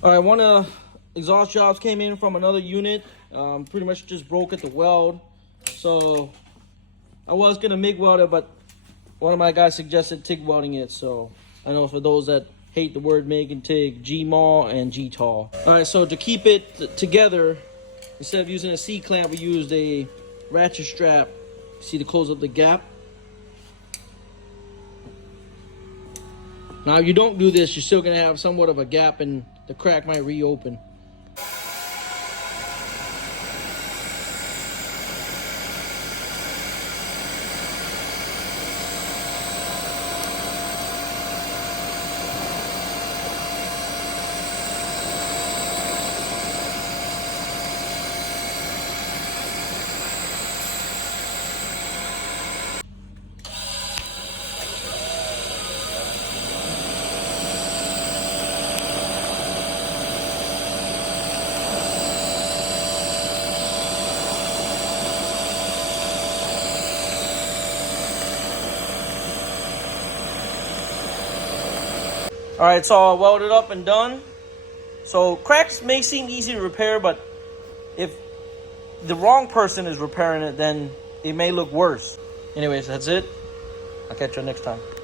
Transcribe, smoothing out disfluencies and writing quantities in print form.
All right, one exhaust jobs came in from another unit. Pretty much just broke at the weld. So I was gonna MIG weld it, but one of my guys suggested TIG welding it. So I know for those that hate the word MIG and TIG, GMAW and GTAW. All right, so to keep it together, instead of using a C-clamp, we used a ratchet strap. See to close up the gap. Now, if you don't do this, you're still gonna have somewhat of a gap and the crack might reopen. All right, it's all welded up and done. So cracks may seem easy to repair, but if the wrong person is repairing it, then it may look worse. Anyways, that's it. I'll catch you next time.